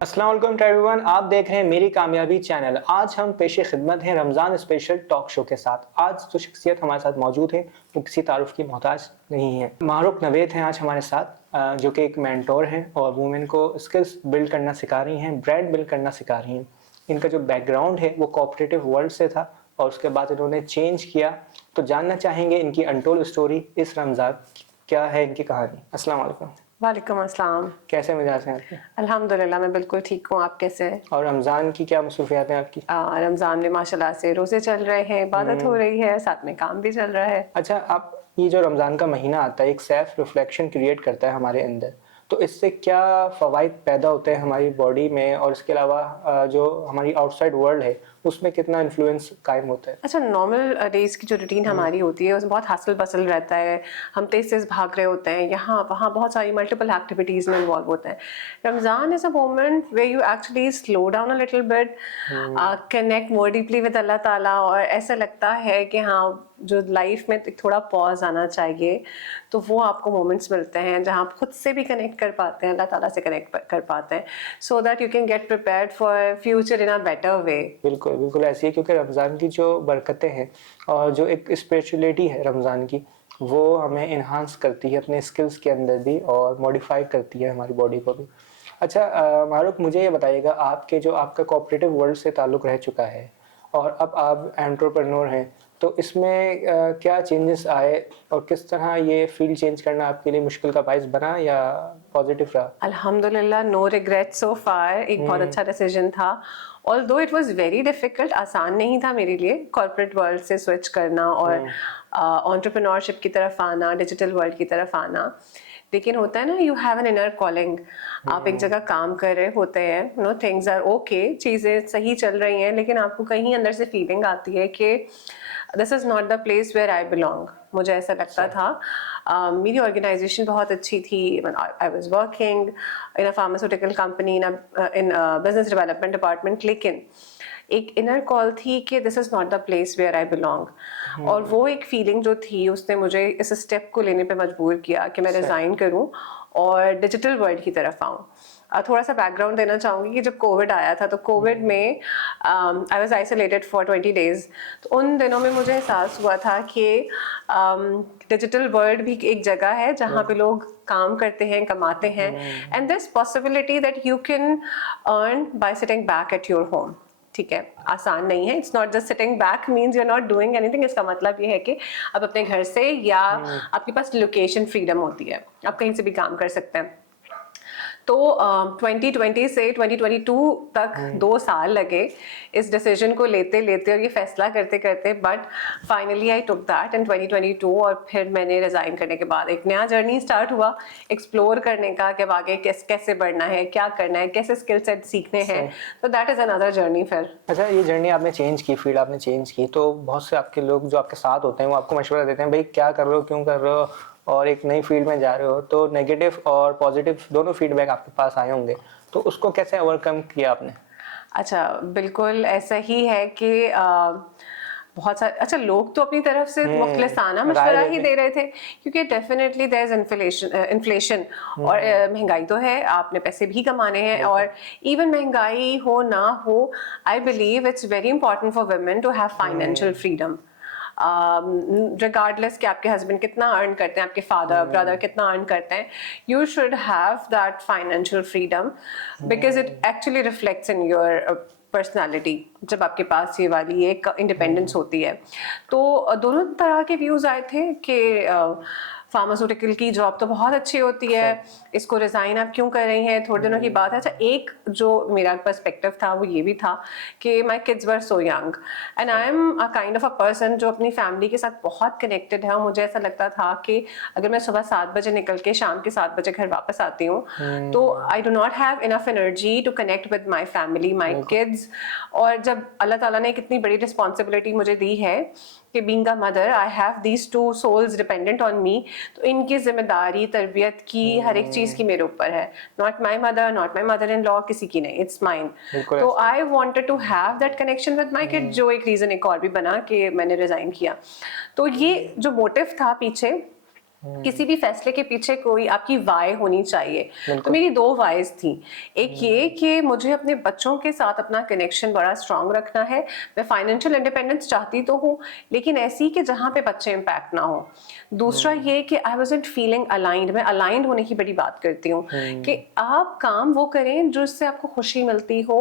अस्सलाम वालेकुम to everyone, आप देख रहे हैं मेरी कामयाबी चैनल। आज हम पेशे खिदमत हैं रमज़ान स्पेशल टॉक शो के साथ। आज जो शख्सियत हमारे साथ मौजूद है वो किसी तारुफ की मोहताज नहीं है। मारूफ नवेद हैं आज हमारे साथ, जो कि एक मेंटोर हैं और वुमेन को स्किल्स बिल्ड करना सिखा रही हैं, ब्रांड बिल्ड करना सिखा रही हैं। इनका जो बैकग्राउंड है वो कोऑपरेटिव वर्ल्ड से था और उसके बाद इन्होंने चेंज किया। तो जानना चाहेंगे इनकी अनटोल्ड स्टोरी इस रमज़ान, क्या है इनकी कहानी। अस्सलाम वालेकुम। वालेकुम अस्सलाम। कैसे मिजाज हैं आपके? अल्हम्दुलिल्लाह मैं बिल्कुल ठीक हूँ। आप कैसे हैं? और रमज़ान की क्या मसरूफियात हैं आपकी? रमज़ान में माशाल्लाह से रोज़े चल रहे हैं, इबादत हो रही है, साथ में काम भी चल रहा है। अच्छा, आप ये जो रमज़ान का महीना आता है एक सेल्फ रिफ्लेक्शन क्रिएट करता है हमारे अंदर, तो इससे क्या फ़वाइद पैदा होते हैं हमारी बॉडी में, और इसके अलावा जो हमारी आउटसाइड वर्ल्ड है उसमें कितना इन्फ्लुएंस कायम होता है? अच्छा, नॉर्मल डेज़ की जो रूटीन हमारी होती है उसमें बहुत हसल-बसल रहता है, हम तेज़-तेज़ भाग रहे होते हैं, यहाँ वहाँ बहुत सारी मल्टीपल एक्टिविटीज़ में इन्वॉल्व होते हैं। Ramzan is a moment where you actually slow down a little bit, connect more deeply with Allah ताला, और ऐसा लगता है कि हाँ, जो लाइफ में थोड़ा पॉज आना चाहिए, तो वो आपको मोमेंट्स मिलते हैं जहाँ आप खुद से भी कनेक्ट कर पाते हैं, अल्लाह ताला से कनेक्ट कर पाते हैं, so that you can get prepared for future in a better way. बिल्कुल, बिल्कुल ऐसी है, क्योंकि रमज़ान की जो बरकतें हैं और जो एक स्पिरिचुअलिटी है रमज़ान की, वो हमें इन्हांस करती है अपने स्किल्स के अंदर भी और मॉडिफाई करती है हमारी बॉडी को भी। अच्छा, मारूफ मुझे ये बताइएगा, आपका कोऑपरेटिव वर्ल्ड से ताल्लुक़ रह चुका है और अब आप एंटरप्रेन्योर हैं, तो इसमें क्या चेंजेस आए और किस तरह ये फील्ड चेंज करना आपके लिए मुश्किल का बाइस बना या पॉजिटिव रहा? अल्हम्दुलिल्लाह, नो रिग्रेट सो फार। एक बहुत अच्छा डिसीजन था, although it was very difficult. आसान नहीं था मेरे लिए कॉर्पोरेट वर्ल्ड से स्विच करना और एंटरप्रेन्योरशिप की तरफ आना, डिजिटल वर्ल्ड की तरफ आना। लेकिन होता है ना, you have an inner calling. आप एक जगह काम कर रहे होते हैं, नो थिंग्स आर ओके, चीज़ें सही चल रही हैं, लेकिन आपको कहीं अंदर से फीलिंग आती है कि this is not the place where I belong. मुझे ऐसा लगता था। मेरी ऑर्गेनाइजेशन बहुत अच्छी थी, I was working in a pharmaceutical company in business development department, लेकिन एक इनर कॉल थी कि this is not the place where I belong. और वो एक फीलिंग जो थी उसने मुझे इस स्टेप को लेने पे मजबूर किया कि मैं रिज़ाइन करूं और डिजिटल वर्ल्ड की तरफ आऊं। थोड़ा सा बैकग्राउंड देना चाहूँगी कि जब कोविड आया था, तो कोविड में I was isolated for 20 days. तो उन दिनों में मुझे एहसास हुआ था कि डिजिटल वर्ल्ड भी एक जगह है जहाँ पे लोग काम करते हैं, कमाते हैं, and this possibility that you can earn by sitting back at your home. ठीक है, आसान नहीं है। It's not just sitting back means you are not doing anything. इसका मतलब ये है कि आप अपने घर से, या आपके पास लोकेशन फ्रीडम होती है, आप कहीं से भी काम कर सकते हैं। तो 2020 से 2022 तक 2 साल लगे इस डिसीजन को लेते लेते और ये फैसला करते करते, but finally I took that in 2022। और फिर मैंने रिज़ाइन करने के बाद एक नया जर्नी स्टार्ट हुआ एक्सप्लोर करने का कि अब आगे कैसे बढ़ना है, क्या करना है, कैसे स्किल सेट सीखने हैं। तो दैट इज़ अनदर जर्नी फिर। अच्छा, ये जर्नी आपने चेंज की, फील्ड आपने चेंज की, तो बहुत से आपके लोग जो आपके साथ होते हैं वो आपको मशवरा देते हैं, भाई क्या कर रहे हो, क्यों कर रहे हो, और एक नई फील्ड में जा रहे हो, तो नेगेटिव और पॉजिटिव दोनों फीडबैक आपके पास आए होंगे, तो उसको कैसे ओवरकम किया आपने? अच्छा, बिल्कुल ऐसा ही है कि बहुत सारे अच्छा लोग तो अपनी तरफ से मुखलिसाना मशवरा ही दे रहे थे, क्योंकि डेफिनेटली देयर इज इन्फ्लेशन और महंगाई तो है, आपने पैसे भी कमाने हैं, और इवन महंगाई हो ना हो, I believe it's very important for women to have financial freedom. Regardless कि आपके हस्बैंड कितना अर्न करते हैं, आपके फादर ब्रदर कितना अर्न करते हैं, you should have that financial freedom, because it actually reflects in your personality. जब आपके पास ये वाली एक इंडिपेंडेंस होती है, तो दोनों तरह के व्यूज़ आए थे कि फार्मास्यूटिकल की जॉब तो बहुत अच्छी होती है, इसको रिज़ाइन आप क्यों कर रही हैं, थोड़े दिनों की बात है। अच्छा, एक जो मेरा पर्सपेक्टिव था वो ये भी था कि my kids were so young and I am a kind of a person जो अपनी फैमिली के साथ बहुत कनेक्टेड है, और मुझे ऐसा लगता था कि अगर मैं सुबह 7 बजे निकल के शाम के 7 बजे घर वापस आती हूँ, तो I do not have enough energy to connect with my family, my kids. और जब अल्लाह ताला ने एक इतनी बड़ी रिस्पॉन्सिबिलिटी मुझे दी है कि being a mother I have these 2 souls dependent on me, तो इनकी जिम्मेदारी, तरबियत की, हर एक चीज़ की मेरे ऊपर है। Not my mother, not my mother in law, किसी की नहीं, इट्स माइन। तो I wanted to have that connection with my kid, जो एक रीज़न एक और भी बना कि मैंने रिज़ाइन किया। तो ये जो मोटिव था पीछे, किसी भी फैसले के पीछे कोई आपकी वाय होनी चाहिए। तो मेरी 2 वायज थी। एक ये कि मुझे अपने बच्चों के साथ अपना कनेक्शन बड़ा स्ट्रांग रखना है। मैं फाइनेंशियल इंडिपेंडेंस चाहती तो हूँ, लेकिन ऐसी कि जहाँ पे बच्चे इम्पैक्ट ना हो। दूसरा ये कि आई वाज़न्ट फीलिंग अलाइंड। मैं अलाइंड होने की बड़ी बात करती हूँ कि आप काम वो करें जो इससे आपको खुशी मिलती हो,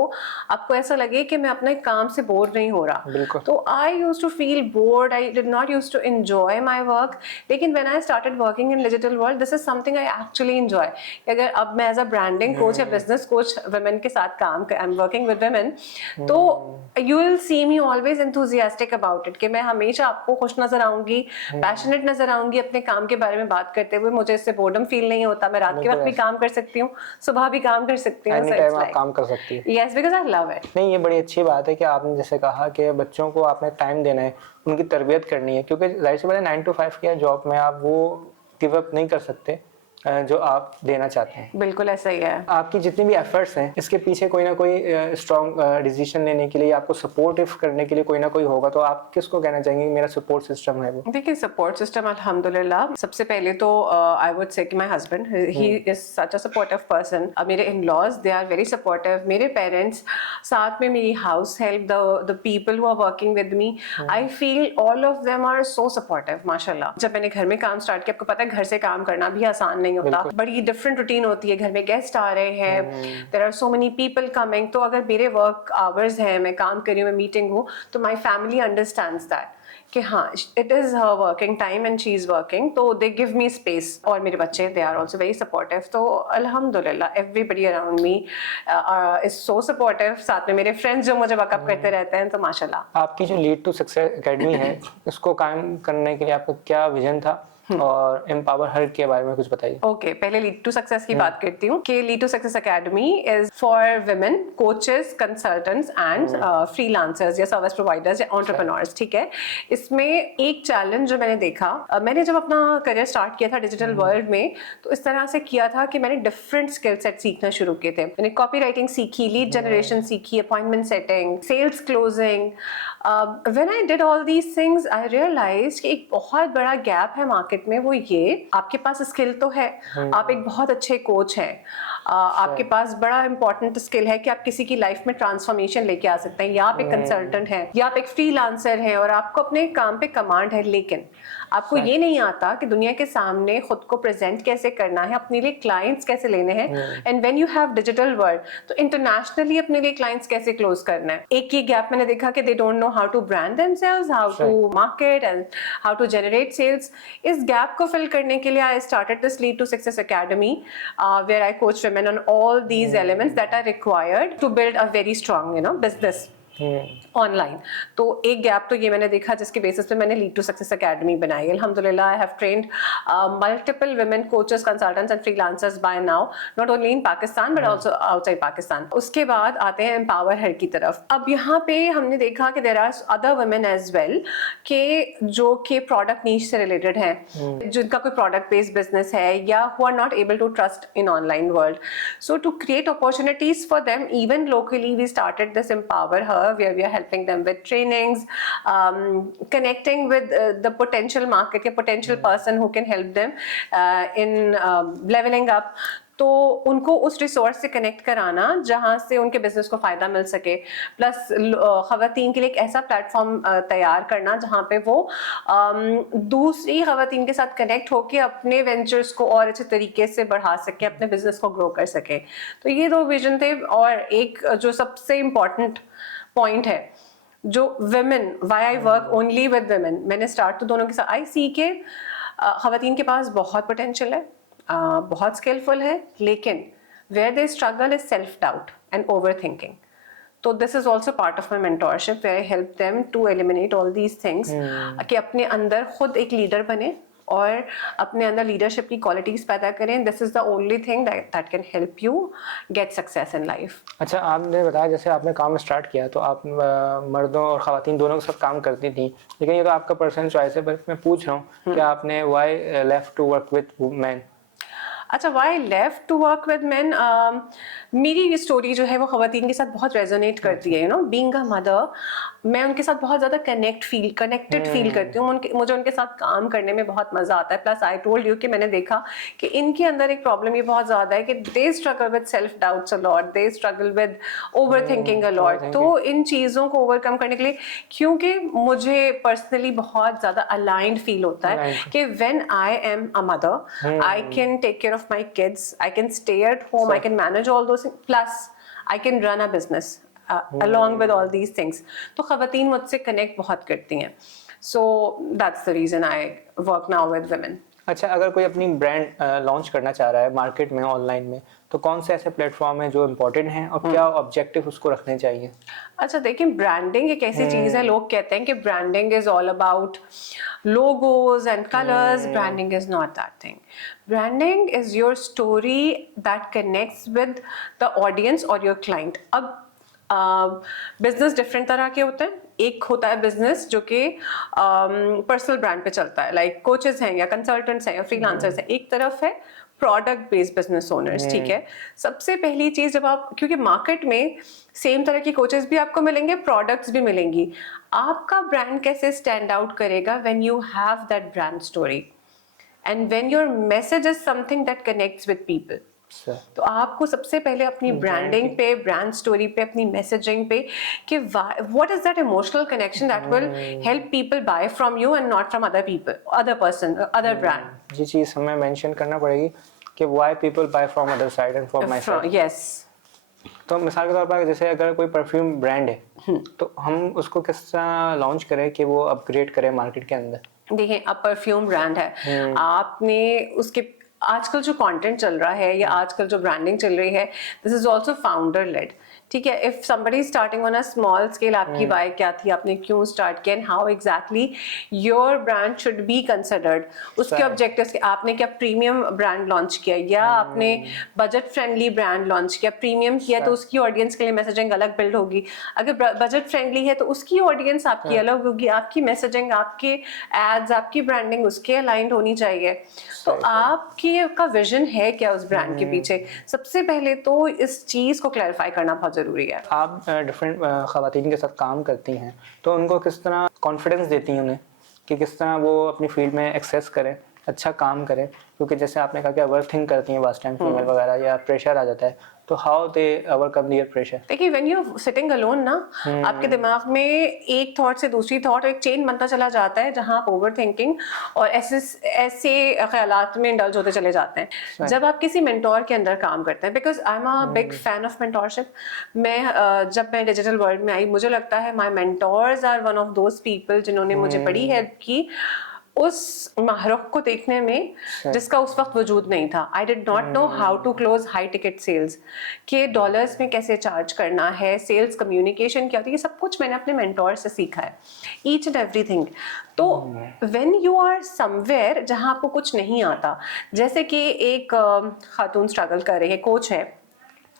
आपको ऐसा लगे कि मैं अपने काम से बोर नहीं हो रहा। तो I used to feel bored, I did not used to enjoy my work. लेकिन when I started working in digital world, this is something I actually enjoy. अगर अब मैं एज अ ब्रांडिंग कोच या business coach women के साथ काम कर, I am working with women, तो you will see me always enthusiastic about it कि मैं हमेशा आपको खुश नजर आऊंगी, पैशनेट नजर आऊंगी अपने काम के बारे में बात करते हुए। मुझे इससे बोर्डम फील नहीं होता। मैं रात के वक्त भी काम कर सकती हूँ, सुबह भी काम कर सकती हूँ। एनी टाइम आप काम कर सकती हैं। Yes, because I love it. नहीं, ये बड़ी अच्छी बात है कि आपने जैसे कहा कि बच्चों को आपने टाइम देना है, उनकी तरबियत करनी है, क्योंकि जाहिर सी बात है 9 to 5 की जॉब में आप वो गिव अप नहीं कर सकते जो आप देना चाहते हैं। बिल्कुल ऐसा ही है। आपकी जितनी भी एफर्ट्स हैं, इसके पीछे कोई ना कोई स्ट्रॉन्ग डिसीजन लेने के लिए, आपको सपोर्टिव करने के लिए कोई ना कोई होगा। तो आप किसको कहना चाहेंगे मेरा सपोर्ट सिस्टम है वो? देखिए, सपोर्ट सिस्टम अल्हम्दुलिल्लाह, सबसे पहले तो आई वुड से कि my husband, he is such a supportive person. मेरे in laws, they are very supportive. मेरे पेरेंट्स, साथ में मेरी house help, the people who are working with me, I feel all of them are so supportive माशाल्लाह। जब मैंने घर में काम स्टार्ट किया, आपको पता है घर से काम करना भी आसान नहीं होता, बड़ी डिफरेंट रूटीन होती है। घर में गेस्ट आ रहे हैं, there are so many people coming. तो अगर मेरे वर्क आवर्स हैं, मैं काम कर रही हूँ, मैं मीटिंग हूँ, तो माय फैमिली अंडरस्टैंड्स दैट कि हाँ, it is her working time and she is working, तो दे गिव मी स्पेस। और मेरे बच्चे, they are also very supportive. तो अल्हम्दुलिल्लाह everybody around me is so supportive. साथ में मेरे फ्रेंड्स जो मुझे बैकअप करते रहते हैं, तो माशाल्लाह। आपकी जो लीड टू सक्सेस एकेडमी है, इसको कायम करने के लिए आपका क्या विजन था, और एम्पावर हर के बारे में कुछ बताइए। ओके, पहले लीड टू सक्सेस की बात करती हूँ कि Lead to Success Academy is for women coaches, consultants and freelancers या सर्विस प्रोवाइडर्स या एंटरप्रेन्योर्स। ठीक है, इसमें एक चैलेंज जो मैंने देखा, मैंने जब अपना करियर स्टार्ट किया था डिजिटल वर्ल्ड में, तो इस तरह से किया था कि मैंने डिफरेंट स्किल सेट सीखना शुरू किए थे। मैंने कॉपी राइटिंग सीखी, लीड जनरेशन सीखी, appointment setting, sales closing. When I did all these things, I realised कि एक बहुत बड़ा गैप है मार्केट में। वो ये, आपके पास स्किल तो है, आप एक बहुत अच्छे कोच हैं, आपके पास बड़ा इंपॉर्टेंट स्किल है कि आप किसी की लाइफ में ट्रांसफॉर्मेशन लेके आ सकते हैं, या आप एक कंसल्टेंट हैं, या आप एक फ्रीलांसर हैं और आपको अपने काम पे कमांड है, लेकिन आपको ये नहीं आता कि दुनिया के सामने खुद को प्रेजेंट कैसे करना है, अपने लिए क्लाइंट्स कैसे लेने हैं, and when you have digital world, तो इंटरनेशनली अपने लिए क्लाइंट्स कैसे क्लोज करना है। एक ये गैप मैंने देखा कि they don't know how to brand themselves, how to market and how to generate sales. इस गैप को फिल करने के लिए I started this Lead to Success Academy, where I coach women on all these elements that are required to build a very strong, business online. तो एक gap तो ये मैंने देखा, जिसके बेसिस पे मैंने लीड टू सक्सेस एकेडमी बनाई। अल्हम्दुलिल्लाह I have trained multiple women coaches, consultants and freelancers by now, not only in Pakistan but also outside Pakistan. उसके बाद आते हैं एम्पावर हर की तरफ। अब यहाँ पे हमने देखा कि there are other women as well के जो कि प्रोडक्ट नीश से रिलेटेड हैं, जिनका कोई प्रोडक्ट बेस्ड बिजनेस है, या who are not able to trust in online world. So to create opportunities for them, even locally we started this Empower Her, where we are helping them with trainings, connecting with the potential market या potential person who can help them in leveling up। तो उनको उस resource से connect कराना जहाँ से उनके business को फ़ायदा मिल सके, प्लस ख़वातीन के लिए एक ऐसा प्लेटफॉर्म तैयार करना जहाँ पे वो दूसरी ख़वातीन के साथ कनेक्ट होकर अपने वेंचर्स को और अच्छे तरीके से बढ़ा सके, अपने बिजनेस को ग्रो कर सके। तो ये 2 विजन थे। और एक जो सबसे इम्पॉर्टेंट पॉइंट है, जो women, why I work only with women, मैंने स्टार्ट तो दोनों के साथ, आई सी के ख़वातीन के पास बहुत पोटेंशियल है, बहुत स्किलफुल है, लेकिन where they struggle is self doubt and over thinking. तो this is also part of my mentorship, where I help them to eliminate all these things, कि अपने अंदर खुद एक लीडर बने और अपने अंदर लीडरशिप की क्वालिटीज पैदा करें। This is the only thing that can help you get success in life. अच्छा, आपने बताया जैसे आपने काम स्टार्ट किया तो आप मर्दों और ख़वातीन दोनों के साथ काम करती थी, लेकिन ये तो आपका पर्सनल चॉइस है, बट मैं पूछ रहा हूँ कि आपने why left to work with man? अच्छा, why I left to work with men? मेरी ये स्टोरी जो है वो ख़वातीन के साथ बहुत रेजोनेट करती है, बीइंग अ मदर, मैं उनके साथ बहुत ज़्यादा कनेक्टेड फील करती हूँ, मुझे उनके साथ काम करने में बहुत मज़ा आता है। प्लस आई टोल्ड यू कि मैंने देखा कि इनके अंदर एक प्रॉब्लम ये बहुत ज़्यादा है कि they struggle with self doubts a lot, they struggle with over thinking a lot. तो इन चीज़ों को ओवरकम करने के लिए, क्योंकि मुझे पर्सनली बहुत ज़्यादा अलाइंड फील होता है कि when I am a mother, I can take care of my kids, I can stay at home, I can manage all those, plus I can run a business along with all these things. तो ख़वातीन मुझसे connect बहुत करती हैं, so that's the reason I work now with women. अच्छा, अगर कोई अपनी ब्रांड लॉन्च करना चाह रहा है मार्केट में, ऑनलाइन में, तो कौन से ऐसे प्लेटफॉर्म हैं जो इम्पोर्टेंट हैं और क्या ऑब्जेक्टिव उसको रखने चाहिए? अच्छा देखिए, ब्रांडिंग एक ऐसी चीज़ है, लोग कहते हैं कि branding is all about logos and colors. Branding is not that thing. Branding is your story that connects with the audience or your client. अब बिजनेस डिफरेंट तरह के होते हैं। एक होता है बिजनेस जो कि पर्सनल ब्रांड पे चलता है, लाइक कोचेस हैं या कंसल्टेंट्स हैं या फ्रीलांसर्स हैं। एक तरफ है प्रोडक्ट बेस्ड बिजनेस ओनर्स, ठीक है। सबसे पहली चीज, जब आप, क्योंकि मार्केट में सेम तरह की कोचेस भी आपको मिलेंगे, प्रोडक्ट्स भी मिलेंगी, आपका ब्रांड कैसे स्टैंड आउट करेगा when you have that brand story and when your message is something that connects with people. तो आपको सबसे पहले अपनी ब्रांडिंग पे, ब्रांड स्टोरी पे, अपनी मैसेजिंग पे कि what is that emotional connection that will help people buy from you and not from other people, other person, other brand. ये चीज हमें मेंशन करना पड़ेगी कि why people buy from other side and from my side. Yes. तो मिसाल के तौर पर जैसे अगर कोई परफ्यूम ब्रांड है तो हम उसको किस तरह लॉन्च करें कि वो अपग्रेड करे मार्केट के अंदर? देखिए, अब परफ्यूम ब्रांड है, आपने उसके आजकल जो कंटेंट चल रहा है या आजकल जो ब्रांडिंग चल रही है, this is also founder led, ठीक है। If somebody starting on a small scale, आपकी वाई क्या थी, आपने क्यों स्टार्ट किया, and how exactly your brand should be considered, उसके ऑब्जेक्टिव्स, आपने क्या प्रीमियम ब्रांड लॉन्च किया या आपने बजट फ्रेंडली ब्रांड लॉन्च किया। प्रीमियम किया तो उसकी ऑडियंस के लिए मैसेजिंग अलग बिल्ड होगी, अगर बजट फ्रेंडली है तो उसकी ऑडियंस आपकी अलग होगी, आपकी मैसेजिंग, आपके एड्स, आपकी ब्रांडिंग उसके अलाइंड होनी चाहिए। तो आपकी का विजन है क्या उस ब्रांड के पीछे, सबसे पहले तो इस चीज को क्लैरिफाई करना बहुत जरूरी है। आप डिफरेंट खवातीन के साथ काम करती हैं, तो उनको किस तरह कॉन्फिडेंस देती हैं उन्हें कि किस तरह वो अपनी फील्ड में एक्सेस करें, अच्छा काम करें? क्योंकि जैसे आपने कहा कि ओवरथिंक करती हैं बास टाइम फीमेल वगैरह, या प्रेशर आ जाता है, तो how they overcome there pressure? देखिए, व्हेन यू सिटिंग अलोन ना, आपके दिमाग में एक थॉट से दूसरी थॉट, एक चेन बनता चला जाता है जहां आप ओवर थिंकिंग और ऐसे ख्यालात में इंडल्ज होते चले जाते हैं। जब आप किसी मेंटोर के अंदर काम करते हैं, because I am a big fan of mentorship, मैं जब मैं डिजिटल वर्ल्ड में आई, मुझे लगता है my mentors are one of those people जिन्होंने मुझे बड़ी हेल्प की उस माहरुख को देखने में जिसका उस वक्त वजूद नहीं था। I did not know how to close high ticket sales, K dollars में कैसे चार्ज करना है, सेल्स कम्युनिकेशन क्या होती है, ये सब कुछ मैंने अपने मेंटोर से सीखा है, ईच एंड एवरीथिंग। तो व्हेन यू आर समवेयर जहां आपको कुछ नहीं आता, जैसे कि एक खातून स्ट्रगल कर रही है, कोच है,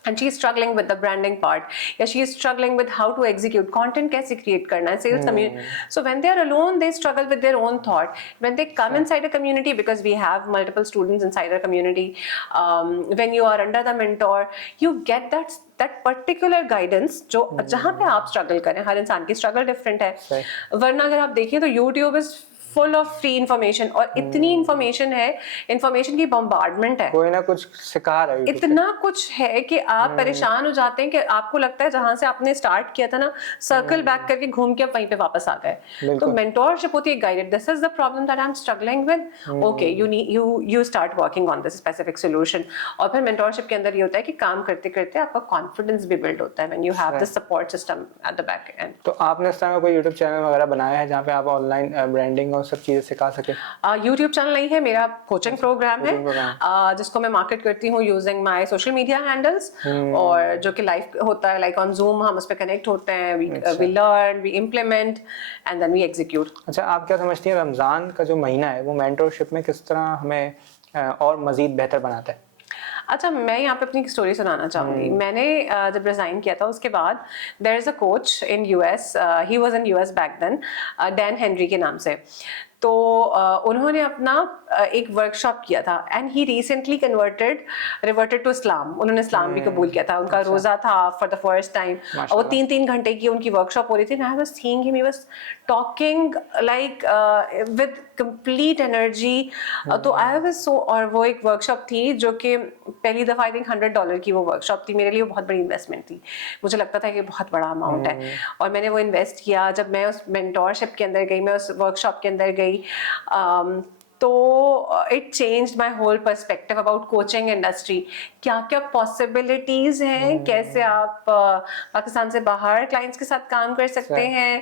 and she is struggling with the branding part, yeah, she is struggling with how to execute content, kaise create karna hai, sales community. So when they are alone, they struggle with their own thought. When they come inside a community, because we have multiple students inside our community, when you are under the mentor, you get that particular guidance जो जहाँ पे आप struggle करें, हर इंसान की struggle different है। वरना अगर आप देखें तो YouTube is full of free information, और इतनी इंफॉर्मेशन है, इंफॉर्मेशन की बम्बार्डमेंट है, कोई ना कुछ सिखा रहा है, इतना कुछ है कि आप परेशान हो जाते हैं कि आपको लगता है जहां से आपने स्टार्ट किया था ना, सर्कल बैक करके घूम के आप वहीं पे वापस आ गए। तो मेंटोरशिप होती है guided, this is the problem that I am struggling with, okay you start working on this specific solution. और फिर मेंटोरशिप के अंदर ये होता है कि काम करते करते आपका कॉन्फिडेंस भी बिल्ड होता है when you have the support system at the back and. तो आपने इस तरह का कोई YouTube चैनल वगैरह बनाया है जहाँ पे आप ऑनलाइन ब्रांडिंग और सब चीजें सिखा सके? YouTube चैनल नहीं है, मेरा कोचिंग प्रोग्राम है जिसको मैं मार्केट करती हूँ using my social media handles, और जो कि लाइव होता है, लाइक ऑन Zoom, हम उस पे कनेक्ट होते हैं, we learn, we implement and then we execute. अच्छा, आप क्या समझती हैं रमजान का जो महीना है वो मेंटरशिप में किस तरह हमें और मजीद बेहतर बनाता है? अच्छा, मैं यहाँ पे अपनी स्टोरी सुनाना चाहूँगी। मैंने जब रिजाइन किया था उसके बाद there is a coach in US, he was in US back then, Dan Henry के नाम से। तो उन्होंने अपना एक वर्कशॉप किया था and he recently reverted to Islam. उन्होंने इस्लाम भी कबूल किया था, उनका रोजा था फॉर द फर्स्ट टाइम, और वो 3-3 घंटे की उनकी वर्कशॉप हो रही थी। I was seeing him, he was talking like with complete energy. तो आई वाज सो, और वो एक वर्कशॉप थी जो कि पहली दफा आई थिंक $100 की वो वर्कशॉप थी। मेरे लिए वो बहुत बड़ी इन्वेस्टमेंट थी, मुझे लगता था कि बहुत बड़ा अमाउंट है, और मैंने वो इन्वेस्ट किया। जब मैं उस मेंटोरशिप के अंदर गई, मैं उस वर्कशॉप के अंदर गई, तो it changed my whole perspective about coaching industry. क्या क्या पॉसिबिलिटीज हैं, कैसे आप पाकिस्तान से बाहर क्लाइंट्स के साथ काम कर सकते हैं।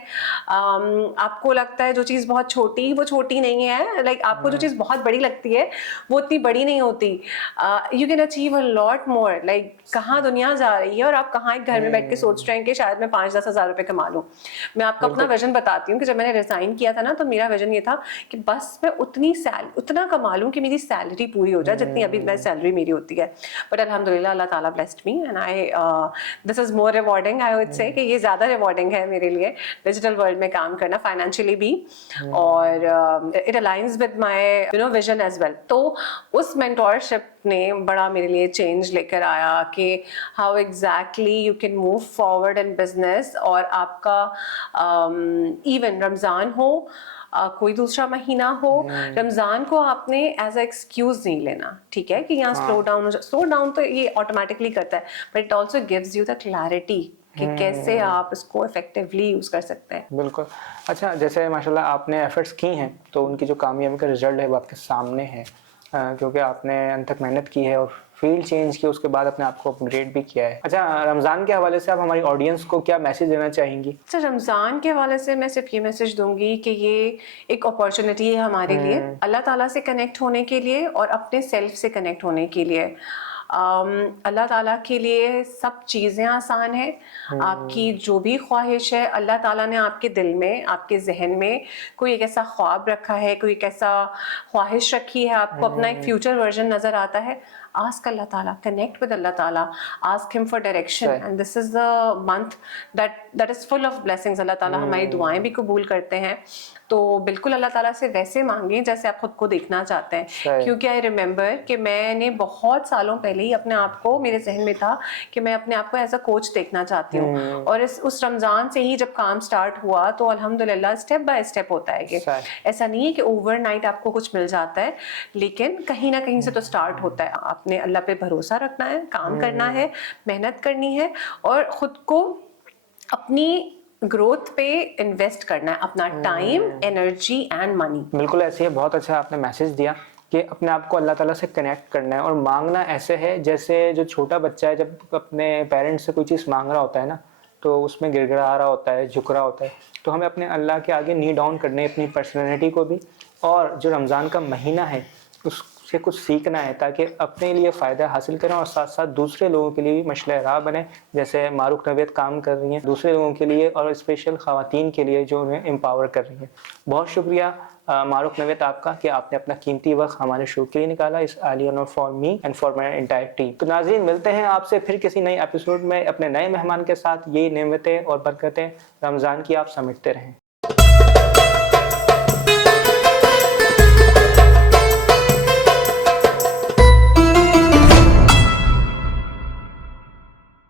आपको लगता है जो चीज़ बहुत छोटी, वो छोटी नहीं है। लाइक आपको जो चीज़ बहुत बड़ी लगती है वो उतनी बड़ी नहीं होती। You can achieve a lot more. Like कहाँ दुनिया जा रही है और आप कहाँ एक घर में बैठ के सोच रहे हैं कि शायद मैं 5-10 हज़ार रुपए कमा लूँ। मैं आपको अपना विजन बताती हूँ कि जब मैंने रिजाइन किया था ना, तो मेरा विजन ये था कि बस मैं उतना कमा लूँ कि मेरी सैलरी पूरी हो जाए जितनी अभी मैं सैलरी मेरी होती है। बट अल्हम्दुलिल्लाह अल्लाह ताला blessed me and this is more rewarding, I would say कि ये ज़्यादा रिवॉर्डिंग है मेरे लिए डिजिटल वर्ल्ड में काम करना, फाइनेंशियली भी, और it aligns with my vision as well. तो उस मेंटोरशिप ने बड़ा मेरे लिए चेंज लेकर आया कि how exactly you can move forward in business. और आपका इवन रमज़ान हो, कोई दूसरा महीना हो, रमज़ान को आपने एज अ एक्सक्यूज नहीं लेना, ठीक है, कि यहाँ स्लो डाउन तो ये ऑटोमेटिकली करता है, but it also gives you the clarity कि कैसे आप इसको इफेक्टिवली यूज कर सकते हैं। बिल्कुल। अच्छा, जैसे माशाल्लाह आपने एफर्ट्स की हैं तो उनकी जो कामयाबी का रिजल्ट है वो आपके सामने है, क्योंकि आपने अंत तक मेहनत की है और फील्ड चेंज की, उसके बाद अपने आप को अपग्रेड भी किया है। अच्छा, रमज़ान के हवाले से आप हमारी ऑडियंस को क्या मैसेज देना चाहेंगी? अच्छा, रमज़ान के हवाले से मैं सिर्फ ये मैसेज दूंगी कि ये एक अपॉर्चुनिटी है हमारे लिए, अल्लाह ताला से कनेक्ट होने के लिए और अपने सेल्फ से कनेक्ट होने के लिए। अल्लाह ताला के लिए सब चीज़ें आसान है। आपकी जो भी ख्वाहिश है, अल्लाह ताला ने आपके दिल में, आपके जहन में कोई एक ऐसा ख्वाब रखा है, कोई एक ऐसा ख्वाहिश रखी है, आपको अपना एक फ्यूचर वर्जन नज़र आता है। Ask Allah Ta'ala, connect with Allah Ta'ala, ask Him for direction, and this is the month that is full of blessings. Allah Ta'ala हमारी दुआएं भी कबूल करते हैं, तो बिल्कुल अल्लाह ताला से वैसे मांगें जैसे आप खुद को देखना चाहते हैं। क्योंकि आई रिमेंबर कि मैंने बहुत सालों पहले ही अपने आप को, मेरे जहन में था कि मैं अपने आप को एज अ कोच देखना चाहती हूँ, और उस रमज़ान से ही जब काम स्टार्ट हुआ तो अल्हम्दुलिल्लाह स्टेप बाय स्टेप होता है कि ऐसा नहीं है कि ओवरनाइट आपको कुछ मिल जाता है, लेकिन कहीं ना कहीं से तो स्टार्ट होता है। आपने अल्लाह पे भरोसा रखना है, काम करना है, मेहनत करनी है, और खुद को अपनी ग्रोथ पे इन्वेस्ट करना है, अपना टाइम, एनर्जी एंड मनी। बिल्कुल ऐसे ही, बहुत अच्छा आपने मैसेज दिया कि अपने आप को अल्लाह ताला से कनेक्ट करना है, और मांगना ऐसे है जैसे जो छोटा बच्चा है जब अपने पेरेंट्स से कोई चीज़ मांग रहा होता है ना, तो उसमें गिड़गिड़ा रहा होता है, झुक रहा होता है, तो हमें अपने अल्लाह के आगे नी डाउन करने, अपनी पर्सनैलिटी को भी, और जो रमज़ान का महीना है उससे कुछ सीखना है ताकि अपने लिए फ़ायदा हासिल करें और साथ साथ दूसरे लोगों के लिए भी मशले राह बने। जैसे मारूख नवेद काम कर रही हैं दूसरे लोगों के लिए और स्पेशल ख़वातीन के लिए जो उन्हें एम्पावर कर रही हैं। बहुत शुक्रिया मारूख नवेद आपका कि आपने अपना कीमती वक्त हमारे शो के लिए निकाला, is really honour for me and for my entire team. तो नाज़रीन, मिलते हैं आपसे फिर किसी नए एपिसोड में अपने नए मेहमान के साथ। यही नेमतें और बरकतें रमज़ान की आप समेटते रहें।